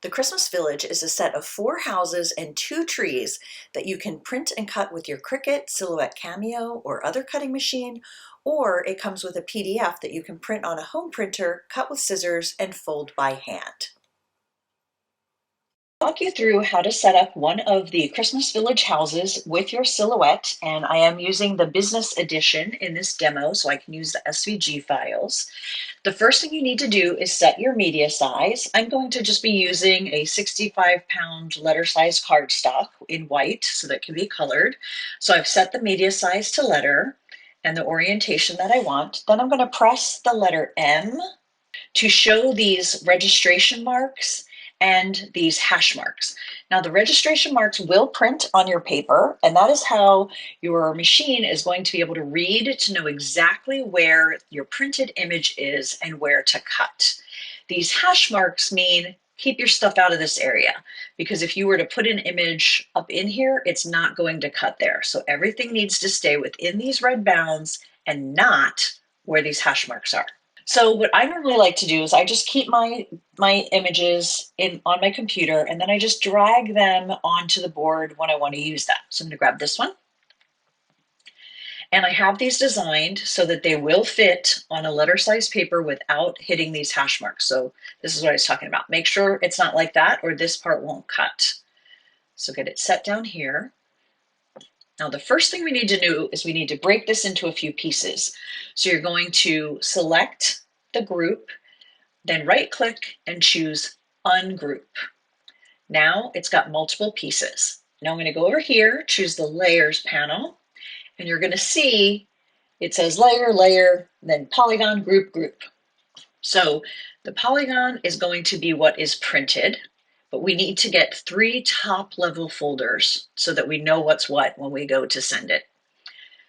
The Christmas Village is a set of 4 houses and 2 trees that you can print and cut with your Cricut, Silhouette Cameo, or other cutting machine, or it comes with a PDF that you can print on a home printer, cut with scissors, and fold by hand. Walk you through how to set up one of the Christmas Village houses with your Silhouette, and I am using the business edition in this demo so I can use the SVG files. The first thing you need to do is set your media size. I'm going to just be using a 65-pound letter size cardstock in white so that it can be colored. So I've set the media size to letter and the orientation that I want. Then I'm going to press the letter M to show these registration marks and these hash marks. Now the registration marks will print on your paper, and that is how your machine is going to be able to read to know exactly where your printed image is and where to cut. These hash marks mean keep your stuff out of this area, because if you were to put an image up in here, it's not going to cut there. So everything needs to stay within these red bounds and not where these hash marks are. So what I normally like to do is I just keep my images on my computer, and then I just drag them onto the board when I want to use them. So I'm going to grab this one. And I have these designed so that they will fit on a letter size paper without hitting these hash marks. So this is what I was talking about. Make sure it's not like that or this part won't cut. So get it set down here. Now the first thing we need to do is we need to break this into a few pieces. So you're going to select the group, then right click and choose ungroup. Now it's got multiple pieces. Now I'm going to go over here, choose the layers panel, and you're going to see it says layer, layer, then polygon, group, group. So the polygon is going to be what is printed, but we need to get 3 top level folders so that we know what's what when we go to send it.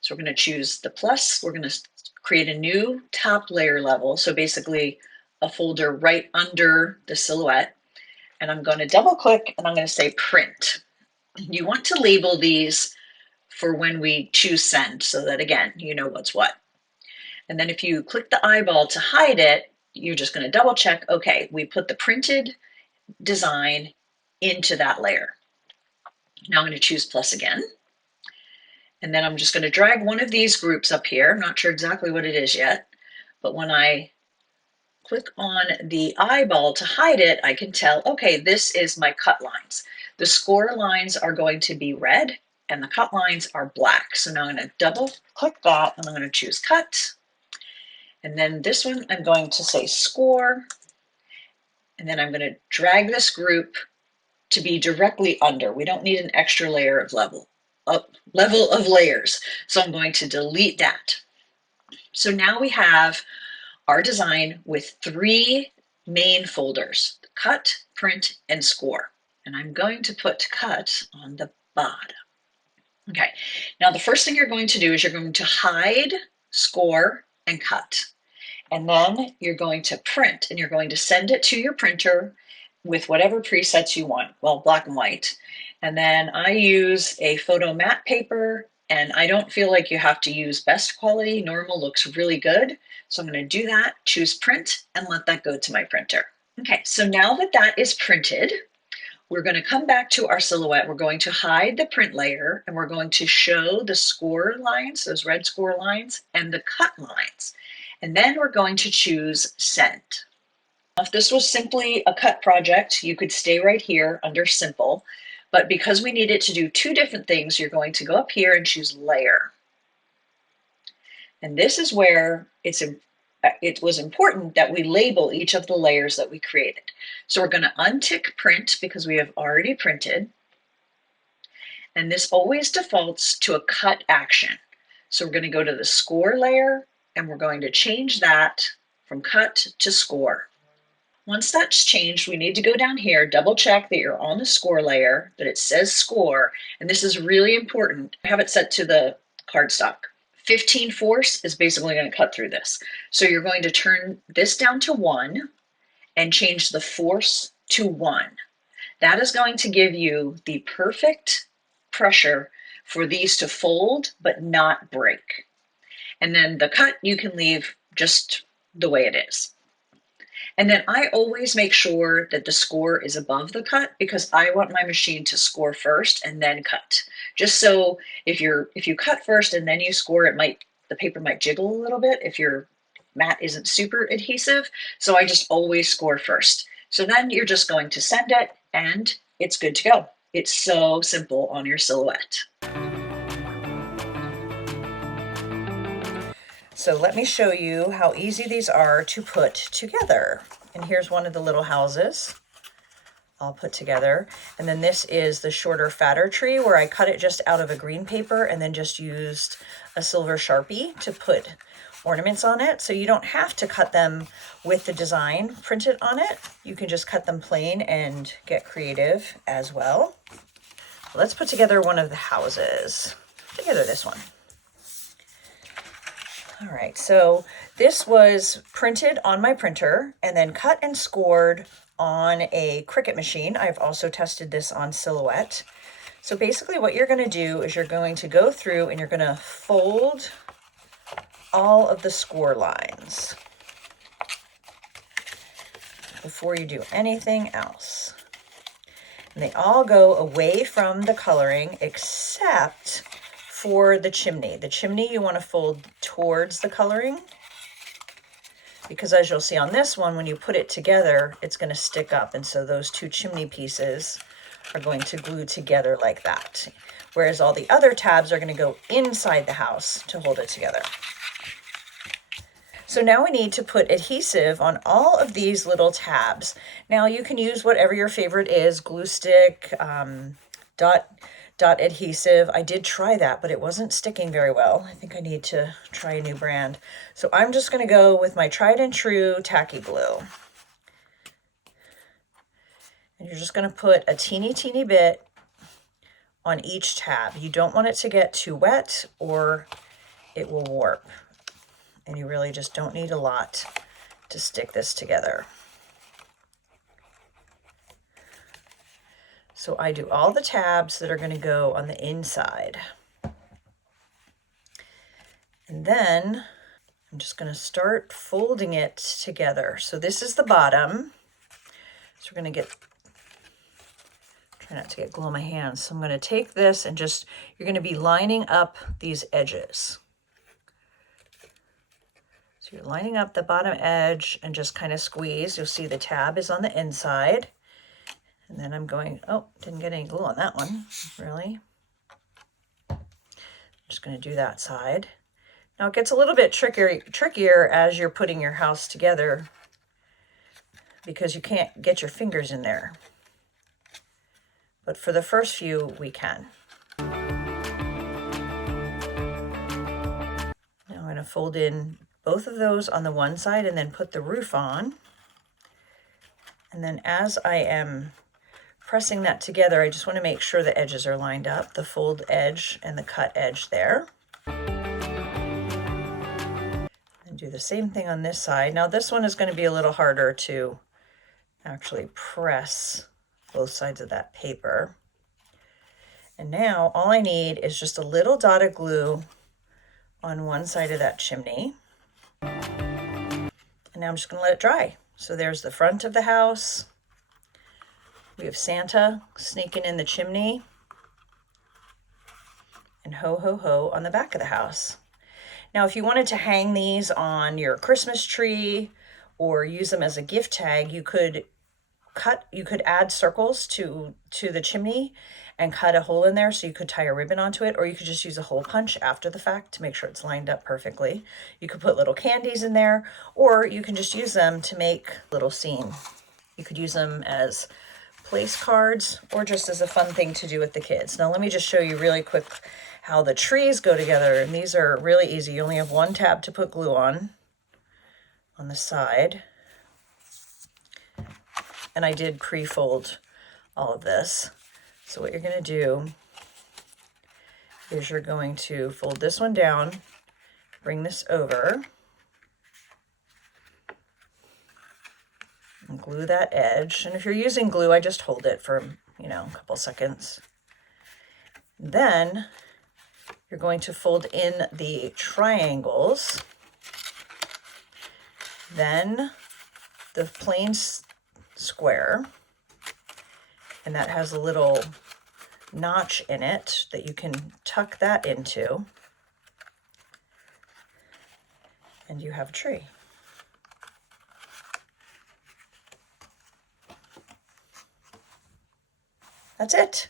So we're going to choose the plus. We're going to create a new top layer level. So basically a folder right under the Silhouette. And I'm going to double click and I'm going to say print. You want to label these for when we choose send so that, again, you know what's what. And then if you click the eyeball to hide it, you're just going to double check, okay, we put the printed design into that layer. Now I'm going to choose plus again. And then I'm just going to drag one of these groups up here. I'm not sure exactly what it is yet, but when I click on the eyeball to hide it, I can tell, okay, this is my cut lines. The score lines are going to be red and the cut lines are black. So now I'm going to double click that and I'm going to choose cut. And then this one, I'm going to say score. And then I'm going to drag this group to be directly under. We don't need an extra layer of level of layers. So I'm going to delete that. So now we have our design with 3 main folders: cut, print, and score. And I'm going to put cut on the bottom. Okay, now the first thing you're going to do is you're going to hide, score, and cut. And then you're going to print, and you're going to send it to your printer with whatever presets you want, well, black and white. And then I use a photo matte paper, and I don't feel like you have to use best quality. Normal looks really good. So I'm going to do that, choose print, and let that go to my printer. Okay, so now that that is printed, we're going to come back to our Silhouette. We're going to hide the print layer, and we're going to show the score lines, those red score lines, and the cut lines. And then we're going to choose send. If this was simply a cut project, you could stay right here under simple, but because we need it to do 2 different things, you're going to go up here and choose layer. And this is where it was important that we label each of the layers that we created. So we're going to untick print because we have already printed. And this always defaults to a cut action. So we're going to go to the score layer and we're going to change that from cut to score. Once that's changed, we need to go down here, double check that you're on the score layer, that it says score, and this is really important. Have it set to the cardstock. 15 force is basically going to cut through this. So you're going to turn this down to 1 and change the force to 1. That is going to give you the perfect pressure for these to fold but not break. And then the cut you can leave just the way it is. And then I always make sure that the score is above the cut because I want my machine to score first and then cut. Just so if you cut first and then you score, the paper might jiggle a little bit if your mat isn't super adhesive. So I just always score first. So then you're just going to send it and it's good to go. It's so simple on your Silhouette. So let me show you how easy these are to put together. And here's one of the little houses all put together. And then this is the shorter, fatter tree where I cut it just out of a green paper and then just used a silver Sharpie to put ornaments on it. So you don't have to cut them with the design printed on it. You can just cut them plain and get creative as well. Let's put together one of the houses. Put together this one. All right, so this was printed on my printer and then cut and scored on a Cricut machine. I've also tested this on Silhouette. So basically what you're going to do is you're going to go through and you're going to fold all of the score lines before you do anything else. And they all go away from the coloring except for the chimney. The chimney you want to fold towards the coloring because as you'll see on this one, when you put it together, it's going to stick up. And so those two chimney pieces are going to glue together like that. Whereas all the other tabs are going to go inside the house to hold it together. So now we need to put adhesive on all of these little tabs. Now you can use whatever your favorite is, glue stick, dot adhesive. I did try that, but it wasn't sticking very well. I think I need to try a new brand. So I'm just going to go with my tried and true tacky glue. And you're just going to put a teeny bit on each tab. You don't want it to get too wet or it will warp. And you really just don't need a lot to stick this together. So I do all the tabs that are going to go on the inside. And then I'm just going to start folding it together. So this is the bottom. So we're going to try not to get glue on my hands. So I'm going to take this and you're going to be lining up these edges. So you're lining up the bottom edge and just kind of squeeze. You'll see the tab is on the inside. And then I'm going, oh, didn't get any glue on that one, really. I'm just going to do that side. Now it gets a little bit trickier as you're putting your house together because you can't get your fingers in there. But for the first few, we can. Now I'm going to fold in both of those on the one side and then put the roof on. And then as I am pressing that together, I just want to make sure the edges are lined up, the fold edge and the cut edge there. And do the same thing on this side. Now this one is going to be a little harder to actually press both sides of that paper. And now all I need is just a little dot of glue on one side of that chimney. And now I'm just going to let it dry. So there's the front of the house. We have Santa sneaking in the chimney and ho, ho, ho on the back of the house. Now, if you wanted to hang these on your Christmas tree or use them as a gift tag, you could add circles to the chimney and cut a hole in there so you could tie a ribbon onto it, or you could just use a hole punch after the fact to make sure it's lined up perfectly. You could put little candies in there, or you can just use them to make a little scene. You could use them as place cards or just as a fun thing to do with the kids. Now let me just show you really quick how the trees go together, and these are really easy. You only have one tab to put glue on the side. And I did pre-fold all of this. So what you're going to do is you're going to fold this one down, bring this over, and glue that edge. And if you're using glue, I just hold it for, a couple seconds. Then you're going to fold in the triangles. Then the plain square, and that has a little notch in it that you can tuck that into, and you have a tree. That's it.